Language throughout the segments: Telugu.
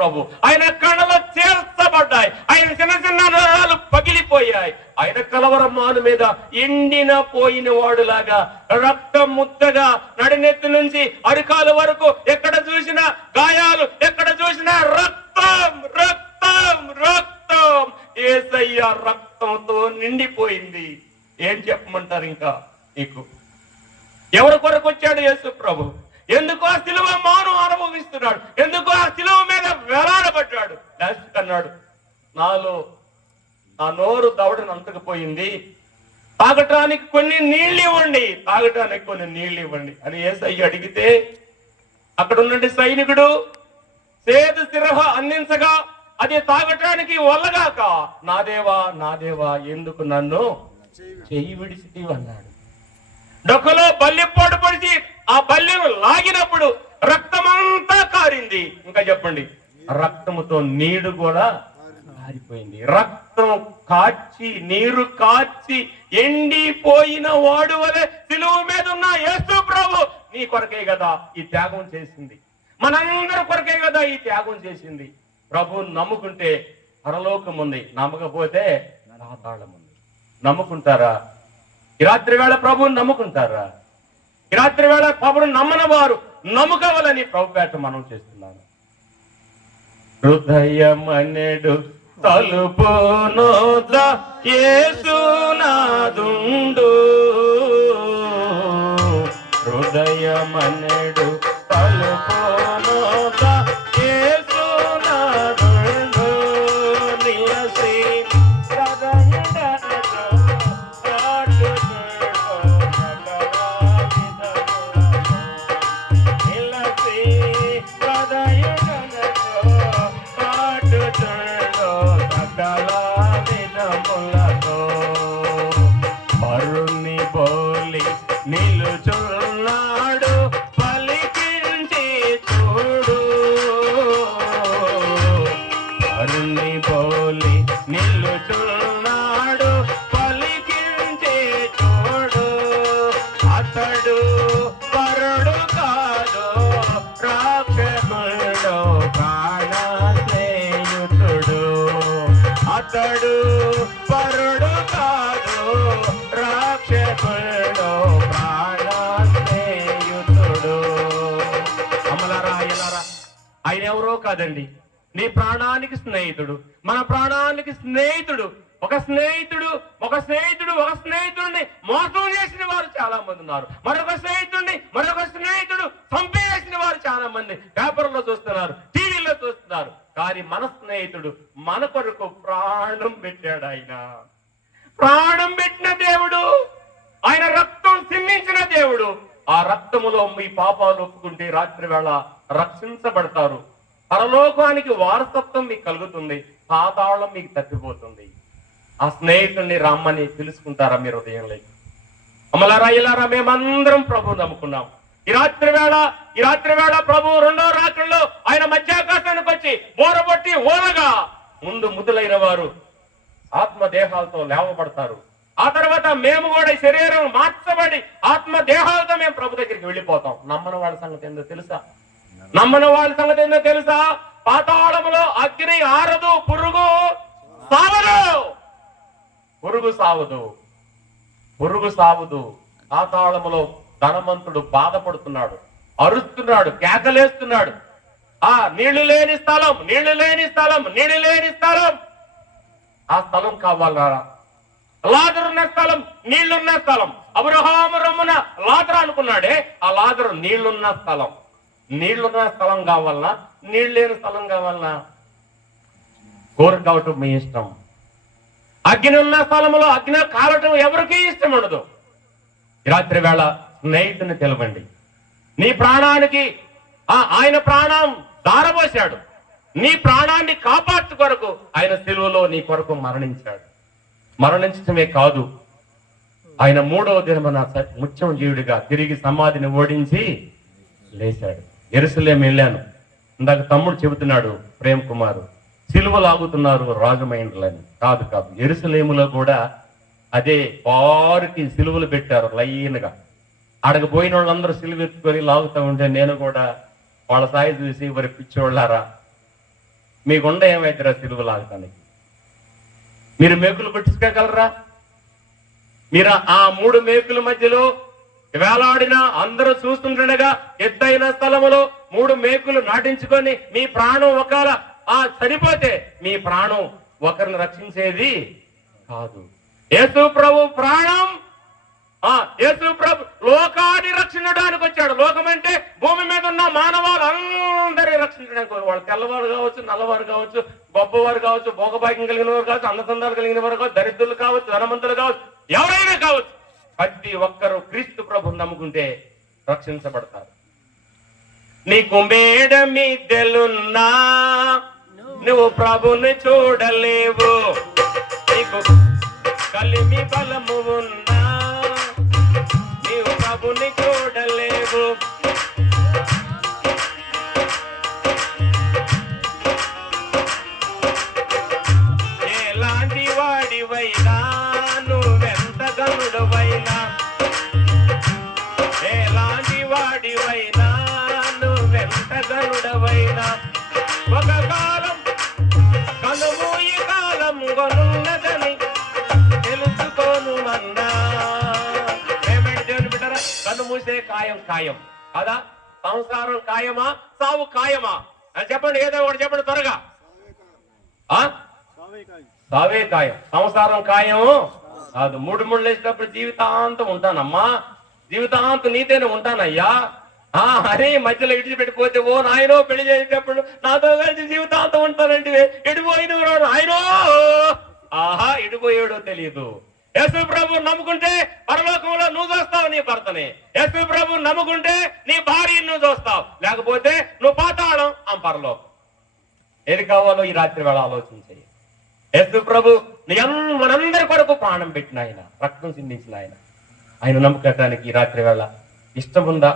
ప్రభు. ఆయన కళ్ళలో చేర్చబడ్డాయి, ఆయన చిన్న చిన్న నరాలు పగిలిపోయాయి. ఆయన కలవరం మాను మీద ఎండిన పోయిన వాడులాగా రక్తం ముద్దగా నడినెత్తి నుంచి అరికాలు వరకు ఎక్కడ చూసినా గాయాలు, ఎక్కడ చూసినా రక్తం రక్తం రక్తం. యేసయ్య రక్తంతో నిండిపోయింది. ఏం చెప్పమంటారు ఇంకా నీకు? ఎవరి కొరకు వచ్చాడు యేసు ప్రభు? ఎందుకు ఆ శిలువ మాను అనుభవిస్తున్నాడు? ఎందుకు ఆ శిలువ మీద వేలాడబడ్డాడు? లాస్ట్ అన్నాడు, నాలో నా నోరు దవడను అంతకపోయింది, తాగటానికి కొన్ని నీళ్ళు ఇవ్వండి, తాగటానికి కొన్ని నీళ్ళు ఇవ్వండి అని యేసయ్య అడిగితే అక్కడ ఉన్నటువంటి సైనికుడు సేదు సిరహ అందించగా అది తాగటానికి వల్లగాక, నా దేవా నా దేవా ఎందుకు నన్ను చెయ్యి విడిచితి అన్నాడు. డొక్కలో బల్లిపోటు పొడిచి ఆ బల్లెను లాగినప్పుడు రక్తమంతా కారింది. ఇంకా చెప్పండి, రక్తముతో నీరు కూడా కారిపోయింది. రక్తం కాచి నీరు కాచి ఎండిపోయిన వాడు వలె సిలువ మీద ఉన్న యేసు ప్రభు నీ కొరకే కదా ఈ త్యాగం చేసింది, మనందరి కొరకే కదా ఈ త్యాగం చేసింది. ప్రభు నమ్ముకుంటే పరలోకం ఉంది, నమ్మకపోతే పాతాళం ఉంది. నమ్ముకుంటారా? ఈ రాత్రి వేళ ప్రభువుని నమ్ముకుంటారా? ఈ రాత్రి వేళ ప్రభువుని నమ్మని వారు నమ్ముకోవాలని ప్రభుపేట మనం చేస్తున్నాను. హృదయమనెడు తలుపునొద్ద యేసునాదుండు, హృదయమనెడు తలుపునొద్ద యేసునాదుండు, నియసి నిలుచున్నాడు పలికించి చూడు, అరుణి బోలి నిలుచున్నాడు పలికించి చూడు. అతడు పరుడు కాదు, రాక్షసుడు ప్రాణ స్నేహితుడు. అతడు పరుడు కాదు, రాక్షసుడు ప్రాణ స్నేహితుడు. అమలారా అయ్యలారా, ఆయన ఎవరో కాదండి, నీ ప్రాణానికి స్నేహితుడు, మన ప్రాణానికి స్నేహితుడు. ఒక స్నేహితుడు ఒక స్నేహితుడు ఒక స్నేహితుడిని మోసం చేసిన వారు చాలా మంది ఉన్నారు. మరొక స్నేహితుడు చంపేసిన వారు చాలా మంది పేపర్లో చూస్తున్నారు, టీవీలో చూస్తున్నారు. కానీ మన స్నేహితుడు మన కొరకు ప్రాణం పెట్టాడు. ఆయన ప్రాణం పెట్టిన దేవుడు, ఆయన రక్తం సిందించిన దేవుడు. ఆ రక్తములో మీ పాపాలు ఒప్పుకుంటే రాత్రి వేళ రక్షించబడతారు. పరలోకానికి వారసత్వం మీకు కలుగుతుంది, పాతాళం మీకు తప్పిపోతుంది. ఆ స్నేహితుడిని రమ్మని తెలుసుకుంటారా మీరు హృదయంలో? అమలారా ఇలారా, మేమందరం ప్రభు నమ్ముకున్నాం. ఈ రాత్రి వేళ ప్రభు రెండో రాత్రుల్లో ఆయన మధ్యాకాశానికి వచ్చి బోరబొట్టి ఓలగా ముందు ముదులైన వారు ఆత్మదేహాలతో లేవబడతారు. ఆ తర్వాత మేము కూడా శరీరం మార్చబడి ఆత్మదేహాలతో మేము ప్రభు దగ్గరికి వెళ్ళిపోతాం. నమ్మని వాళ్ళ సంగతి ఏందో తెలుసా? పాతాళములో అగ్ని ఆరదు, పురుగు సావదు. పాతాళములో ధనవంతుడు బాధపడుతున్నాడు, అరుస్తున్నాడు, కేకలేస్తున్నాడు. ఆ నీళ్లు లేని స్థలం ఆ స్థలం కావాలా? లాజరున్న స్థలం, నీళ్లున్న స్థలం. అబ్రహాము రమ్మున లాజరు అనుకున్నాడే, ఆ లాజరు నీళ్లున్న స్థలం కావాలన్నా, నీళ్ళు లేని స్థలం కావాలన్నా? కోరిక కావటం మీ ఇష్టం. అగ్ని ఉన్న స్థలంలో అగ్ని కావటం ఎవరికీ ఇష్టం ఉండదు. రాత్రి వేళ స్నేహితుని తెలవండి. నీ ప్రాణానికి ఆయన ప్రాణం దారపోశాడు. నీ ప్రాణాన్ని కాపాడు కొరకు ఆయన సిలువలో నీ కొరకు మరణించాడు. మరణించడమే కాదు, ఆయన మూడవ దినమున ముత్యం జీవుడిగా తిరిగి సమాధిని ఓడించి లేచాడు. యెరూషలేము వెళ్ళాను, ఇందాక తమ్ముడు చెబుతున్నాడు ప్రేమ్ కుమారు, సిలువ లాగుతున్నారు రాజమైండ్లని. కాదు, యెరూషలేములో కూడా అదే వారికి సిలువలు పెట్టారు లైన్గా. ఆడకు పోయిన వాళ్ళందరూ సిలువ ఎత్తుకొని లాగుతూ ఉంటే నేను కూడా వాళ్ళ సాయి చూసి మరి పిచ్చోళ్ళారా, మీ గుండె ఏమైతురా సిలువ లాగటానికి? మీరు మేకులు కొట్టించుకోగలరా? మీరు ఆ 3 మేకుల మధ్యలో వేలాడిన అందరూ చూస్తుండగా ఎత్తైన స్థలములో 3 మేకులు నాటించుకొని మీ ప్రాణం ఒకవేళ చనిపోతే మీ ప్రాణం ఒకరిని రక్షించేది కాదు. యేసు ప్రభు ప్రాణం, యేసు ప్రభు లోకాన్ని రక్షించడానికి వచ్చాడు. లోకం అంటే భూమి మీద ఉన్న మానవాళ్ళు అందరినీ రక్షించడానికి. వాళ్ళు తెల్లవారు కావచ్చు, నల్లవారు కావచ్చు, గొప్పవారు కావచ్చు, భోగభాగ్యం కలిగిన వారు కావచ్చు, అందసందాలు కలిగిన వారు కావచ్చు, దరిద్రులు కావచ్చు, ధనవంతులు కావచ్చు, ఎవరైనా కావచ్చు, ప్రతి ఒక్కరూ క్రీస్తు ప్రభుని నమ్ముకుంటే రక్షించబడతారు. నీకు మేడ మీదెలున్నా నువ్వు ప్రభుని చూడలేవు, నీకు కలిమి బలము ఉన్నా నీవు ప్రభుని చూడలేవు. ఎలాంటి వాడివైనా నువ్వెంత గనుడవైనా, ఎలాంటి వాడివైనా నువ్వెంత గనుడవైనా, ఒక కాలం కనుమూయి కాలం కొనున్నదని తెలుసుకోను అన్నా. ఏమైనా దేవుని బిడ్డరా, కన్ను మూసే ఖాయం ఖాయం కదా. సంసారం ఖాయమా, సావు ఖాయమా అని చెప్పండి. ఏదో ఒకటి చెప్పండి త్వరగా. సావే ఖాయం, సంసారం ఖాయం కాదు. 3 ముళ్ళు వేసినప్పుడు జీవితాంతం ఉంటానమ్మా, జీవితాంతం నీతోనే ఉంటానయ్యా అని మధ్యలో ఇడిచిపెట్టిపోతే, ఓ నాయనో పెళ్లి చేసేటప్పుడు నాతో కలిసి జీవితాంతం ఉంటానంటే ఎడిపోయిన ఆయనో ఎడిపోయాడో తెలియదు. యేసు ప్రభు నమ్ముకుంటే పరలోకంలో నువ్వు చూస్తావు నీ భర్తని, యేసు ప్రభు నమ్ముకుంటే నీ భార్యను నువ్వు చూస్తావు, లేకపోతే నువ్వు పాతాళం పరలోకం. ఏది కావాలో ఈ రాత్రి వేళ ఆలోచించే. యేసు ప్రభు మనందరి కొరకు ప్రాణం పెట్టిన ఆయన, రక్తం చిందించిన ఆయన నమ్ముకోవడానికి ఈ రాత్రి వేళ ఇష్టం ఉందా?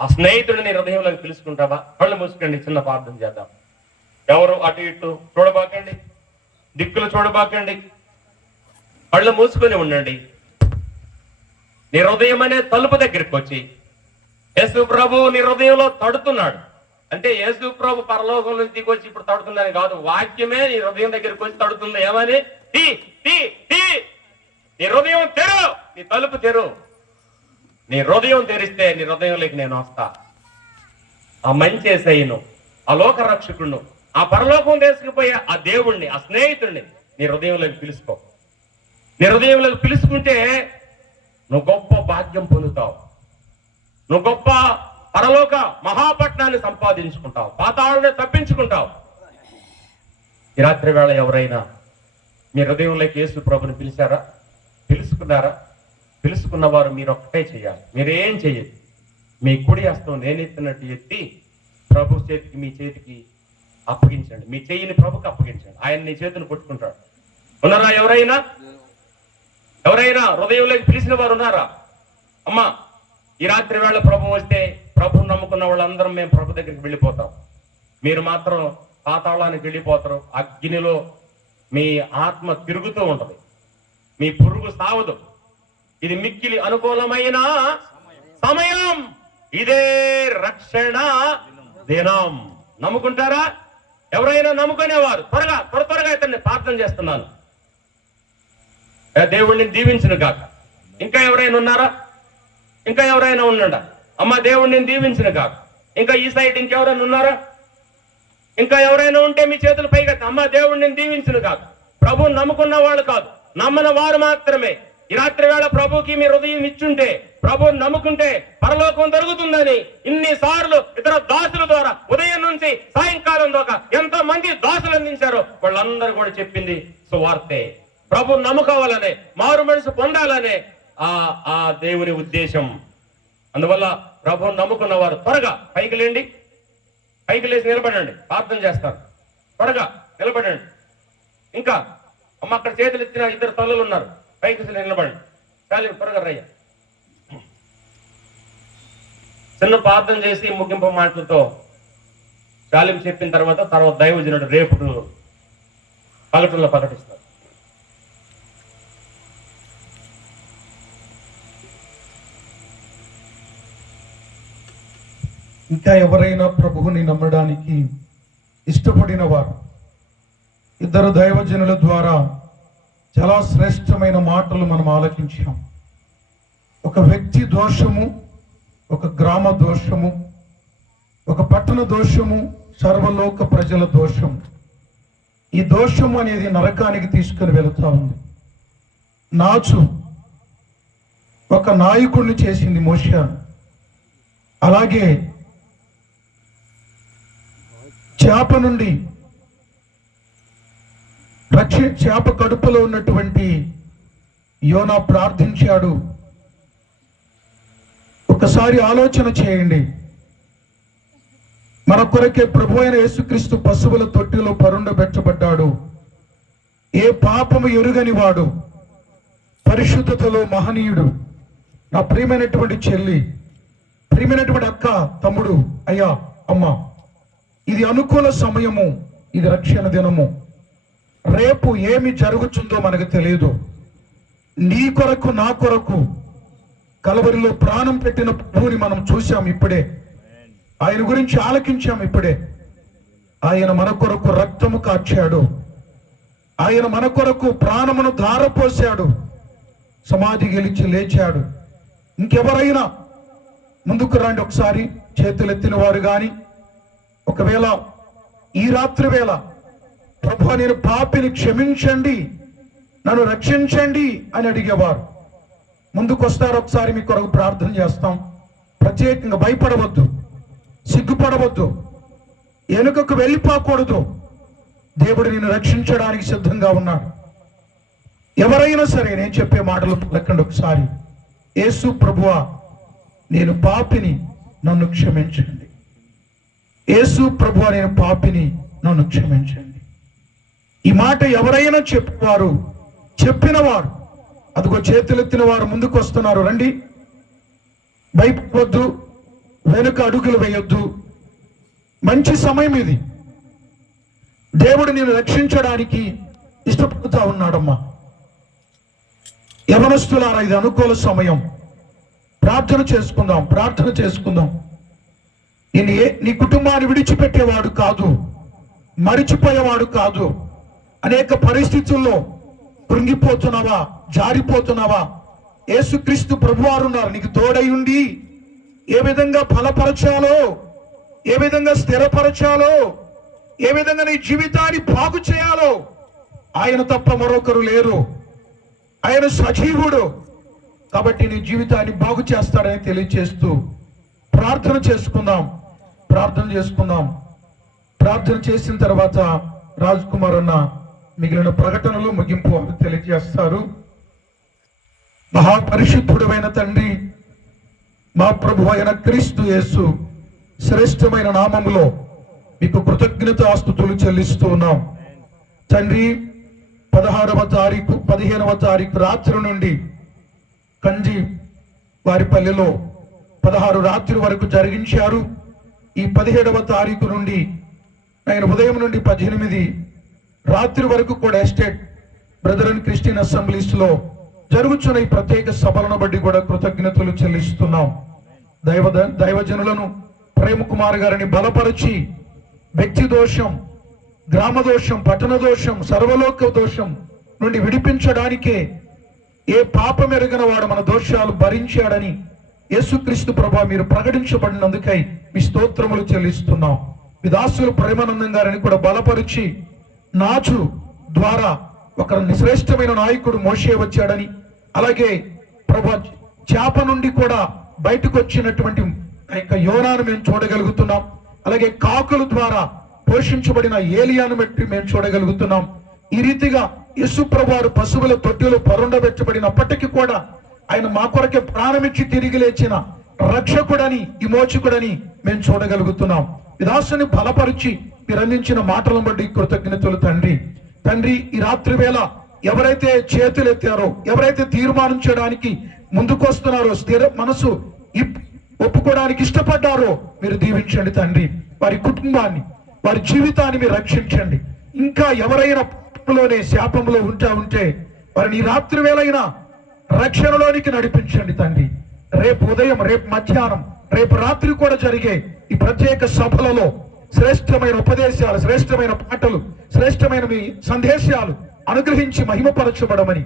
ఆ స్నేహితుడిని హృదయంలోకి పిలుచుకుంటావా? కళ్ళు మూసుకోండి, చిన్న ప్రార్థన చేద్దాం. ఎవరు అటు ఇటు చూడబాకండి, దిక్కులు చూడబాకండి, కళ్ళు మూసుకొని ఉండండి. నీ హృదయం అనే తలుపు దగ్గరికి వచ్చి యేసు ప్రభు నీ హృదయంలో తడుతున్నాడు. అంటే యేసు ప్రభు పరలోకం నుంచి దిగొచ్చి ఇప్పుడు తడుతుందని కాదు, వాక్యమే నీ హృదయం దగ్గరికి వచ్చి తడుతుంది. ఏమని? టీ టీ టీ, నీ హృదయం తెరు, నీ తలుపు తెరు. నీ హృదయం తెరిస్తే నీ హృదయంలోకి నేను వస్తా. ఆ మంచి యేసయ్యను, ఆ లోక రక్షకుడును, ఆ పరలోకం తీసుకుపోయే ఆ దేవుణ్ణి, ఆ స్నేహితుడిని నీ హృదయంలోకి పిలుచుకో. నీ హృదయంలోకి పిలుచుకుంటే నువ్వు గొప్ప భాగ్యం పొందుతావు, నువ్వు గొప్ప పరలోక మహాపట్నాన్ని సంపాదించుకుంటావు, పాతాళాన్ని తప్పించుకుంటావు. ఈ రాత్రి వేళ ఎవరైనా మీ హృదయంలోకి యేసు ప్రభుని పిలిచారా? పిలుచుకున్నారా? పిలుచుకున్న వారు మీరు ఒక్కటే చేయాలి. మీరేం చెయ్యదు. మీ కుడి హస్తం నేనెత్తినట్టు ఎత్తి ప్రభు చేతికి, మీ చేతికి అప్పగించండి. మీ చెయ్యిని ప్రభుకి అప్పగించండి. ఆయన నీ చేతిని పట్టుకుంటాడు. ఉన్నారా ఎవరైనా? ఎవరైనా హృదయంలోకి పిలిచిన వారు ఉన్నారా? అమ్మా, ఈ రాత్రి వేళ ప్రభు వస్తే, ప్రభుని నమ్ముకున్న వాళ్ళందరం మేము ప్రభు దగ్గరికి వెళ్ళిపోతాం. మీరు మాత్రం పాతాళానికి వెళ్ళిపోతారు. అగ్నిలో మీ ఆత్మ తిరుగుతూ ఉంటది, మీ పురుగు సావదు. ఇది మిక్కిలి అనుకూలమైన సమయం, ఇదే రక్షణ దినం. నమ్ముకుంటారా? ఎవరైనా నమ్ముకునేవారు త్వరగా ఇతన్ని ప్రార్థన చేస్తున్నాను. దేవుడిని దీవించును గాక. ఇంకా ఎవరైనా ఉన్నారా? ఇంకా ఎవరైనా ఉన్నాడా? అమ్మ, దేవుడిని దీవించును గాక. ఇంకా ఈ సైడ్ ఇంకెవరైనా ఉన్నారా? ఇంకా ఎవరైనా ఉంటే మీ చేతులు పైగా, అమ్మ దేవుడిని దీవించును గాక. ప్రభువుని నమ్ముకున్న వాళ్ళు కాదు, నమ్మని వారు మాత్రమే. ఈ రాత్రి వేళ ప్రభుకి మీ హృదయం ఇచ్చుంటే, ప్రభువుని నమ్ముకుంటే పరలోకం జరుగుతుందని ఇన్నిసార్లు ఇతర దాసుల ద్వారా ఉదయం నుంచి సాయంకాలం దాకా ఎంతో మంది దాసులు అందించారో వాళ్ళందరూ కూడా చెప్పింది సువార్తే. ప్రభువుని నమ్ముకోవాలనే, మారు మనసు పొందాలనే ఆ దేవుని ఉద్దేశం. అందువల్ల ప్రభువుని నమ్ముకున్న వారు త్వరగా పైకి లేండి, పైకి లేచి నిలబడండి, ప్రార్థన చేస్తారు. త్వరగా నిలబడండి. ఇంకా అమ్మ, అక్కడ చేతులు ఎత్తిన 2 తల్లులు ఉన్నారు, పైకి నిలబడండి. చాలు, త్వరగా రయ్య. చిన్న ప్రార్థన చేసి ముగింపు మాటలతో చాలిం చెప్పిన తర్వాత దైవజనుడు రేపు పగటంలో ప్రకటిస్తారు. ఇంకా ఎవరైనా ప్రభువుని నమ్మడానికి ఇష్టపడిన వారు. ఇద్దరు దైవజనుల ద్వారా చాలా శ్రేష్టమైన మాటలు మనం ఆలకించాం. ఒక వ్యక్తి దోషము, ఒక గ్రామ దోషము, ఒక పట్టణ దోషము, సర్వలోక ప్రజల దోషం. ఈ దోషం అనేది నరకానికి తీసుకుని వెళుతూ ఉంది. నాచు ఒక నాయకుడిని చేసింది మోషేను. అలాగే చేప నుండి చేప కడుపులో ఉన్నటువంటి యోనా ప్రార్థించాడు. ఒకసారి ఆలోచన చేయండి. మన కొరకే ప్రభు అయిన యేసుక్రీస్తు పశువుల తొట్టిలో పరుండబెట్టబడ్డాడు. ఏ పాపము ఎరుగని వాడు, పరిశుద్ధతలో మహనీయుడు. నా ప్రియమైనటువంటి చెల్లి, ప్రియమైనటువంటి అక్క, తమ్ముడు, అయ్యా, అమ్మ, ఇది అనుకూల సమయము, ఇది రక్షణ దినము. రేపు ఏమి జరుగుతుందో మనకు తెలియదు. నీ కొరకు, నా కొరకు కలవరిలో ప్రాణం పెట్టిన ప్రభువుని మనం చూశాం ఇప్పుడే. ఆయన గురించి ఆలకించాం ఇప్పుడే. ఆయన మన కొరకు రక్తము కార్చాడు. ఆయన మన కొరకు ప్రాణమును ధారపోశాడు. సమాధి గెలిచి లేచాడు. ఇంకెవరైనా ముందుకు రండి ఒకసారి. చేతులెత్తిన వారు కానీ, ఒకవేళ ఈ రాత్రి వేళ ప్రభు నేను పాపిని క్షమించండి, నన్ను రక్షించండి అని అడిగేవారు ముందుకు వస్తారు. ఒకసారి మీ కొరకు ప్రార్థన చేస్తాం. ప్రత్యేకంగా భయపడవద్దు, సిగ్గుపడవద్దు, వెనుకకు వెళ్ళిపోకూడదు. దేవుడు నిన్ను రక్షించడానికి సిద్ధంగా ఉన్నాడు. ఎవరైనా సరే నేను చెప్పే మాటలు పలకండి ఒకసారి. యేసు ప్రభువా, నేను పాపిని, నన్ను క్షమించండి. యేసు ప్రభువా, నేను పాపిని, నన్ను క్షమించండి. ఈ మాట ఎవరైనా చెప్పేవారు, చెప్పినవారు, అదిగో చేతులెత్తిన వారు ముందుకు వస్తున్నారు. రండి, భయపడవద్దు, వెనుక అడుగులు వేయొద్దు. మంచి సమయం ఇది. దేవుడు నిన్ను రక్షించడానికి ఇష్టపడుతూ ఉన్నాడమ్మా. యవనస్తులారా, ఇది అనుకూల సమయం. ప్రార్థన చేసుకుందాం, ప్రార్థన చేసుకుందాం. నీ కుటుంబాన్ని విడిచిపెట్టేవాడు కాదు, మరిచిపోయేవాడు కాదు. అనేక పరిస్థితుల్లో కృంగిపోతున్నావా, జారిపోతున్నావా? యేసుక్రీస్తు ప్రభువారు ఉన్నారు నీకు తోడై ఉండి ఏ విధంగా బలపరచాలో, ఏ విధంగా స్థిరపరచాలో, ఏ విధంగా నీ జీవితాన్ని బాగు చేయాలో ఆయన తప్ప మరొకరు లేరు. ఆయన సజీవుడు. కాబట్టి నీ జీవితాన్ని బాగు చేస్తాడని తెలియజేస్తూ ప్రార్థన చేసుకుందాం, ప్రార్థన చేసుకుందాం. ప్రార్థన చేసిన తర్వాత రాజ్ కుమార్ అన్న మిగిలిన ప్రకటనలు ముగింపు తెలియజేస్తారు. మహాపరిశుద్ధుడైన తండ్రి, మా ప్రభు అయిన క్రీస్తు యేసు శ్రేష్టమైన నామములో మీకు కృతజ్ఞతాస్తుతులు చెల్లిస్తూ ఉన్నాం తండ్రి. 16వ తారీఖు 15వ తారీఖు రాత్రి నుండి కంజి వారిపల్లిలో 16 రాత్రి వరకు జరిగించారు. ఈ 17వ తారీఖు నుండి ఆయన ఉదయం నుండి 18 రాత్రి వరకు కూడా estate brother and Christian assemblies లో జరుగుతున్న ఈ ప్రత్యేక సభలను బట్టి కూడా కృతజ్ఞతలు చెల్లిస్తున్నాం. దైవజనులను ప్రేమ కుమార్ గారిని బలపరిచి వ్యక్తి దోషం, గ్రామ దోషం, పట్టణ దోషం, సర్వలోక దోషం నుండి విడిపించడానికే ఏ పాపం ఎరగన వాడు మన దోషాలు భరించాడని యేసుక్రీస్తు ప్రభు మీరు ప్రకటించబడినందుకై మీ స్తోత్రములు చెల్లిస్తున్నాం. మీ దాసులు ప్రేమానందం గారిని కూడా బలపరిచి నాచు ద్వారా ఒక శ్రేష్టమైన నాయకుడు మోషే వచ్చాడని, అలాగే ప్రభు చేప నుండి కూడా బయటకు వచ్చినటువంటి యోనాను మేము చూడగలుగుతున్నాం. అలాగే కాకుల ద్వారా పోషించబడిన ఏలియాను బట్టి మేము చూడగలుగుతున్నాం. ఈ రీతిగా యేసు ప్రభువారు పశువుల తొట్టిలో పరుండబెట్టబడినప్పటికీ కూడా ఆయన మా కొరకే ప్రాణమిచ్చి తిరిగి లేచిన రక్షకుడని, విమోచకుడని మేము చూడగలుగుతున్నాం. విదాసుని బలపరిచి మీరు అందించిన మాటలను బట్టి కృతజ్ఞతలు తండ్రి. తండ్రి, ఈ రాత్రి వేళ ఎవరైతే చేతులెత్తారో, ఎవరైతే తీర్మానం చేయడానికి ముందుకు వస్తున్నారో, స్థిర మనసు ఒప్పుకోవడానికి ఇష్టపడ్డారో మీరు దీవించండి తండ్రి. వారి కుటుంబాన్ని, వారి జీవితాన్ని మీరు రక్షించండి. ఇంకా ఎవరైనా పాపంలోనే, శాపంలో ఉంటే వారిని ఈ రాత్రి వేళైనా రక్షణలోనికి నడిపించండి తండ్రి. రేపు ఉదయం, రేపు మధ్యాహ్నం, రేపు రాత్రి కూడా జరిగే ఈ ప్రత్యేక సభలలో శ్రేష్టమైన ఉపదేశాలు, శ్రేష్టమైన పాటలు, శ్రేష్టమైన మీ సందేశాలు అనుగ్రహించి మహిమపరచబడమని,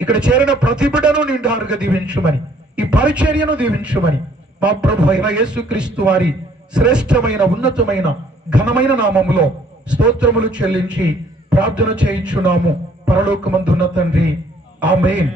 ఇక్కడ చేరిన ప్రతి బిడ్డను నిండారుగా దీవించమని, ఈ పరిచర్యను దీవించమని మా ప్రభు అయిన యేసుక్రీస్తు వారి శ్రేష్టమైన ఉన్నతమైన ఘనమైన నామములో స్తోత్రములు చెల్లించి ప్రార్థన చేయించున్నాము పరలోకమందున్న తండ్రి. ఆమేన్.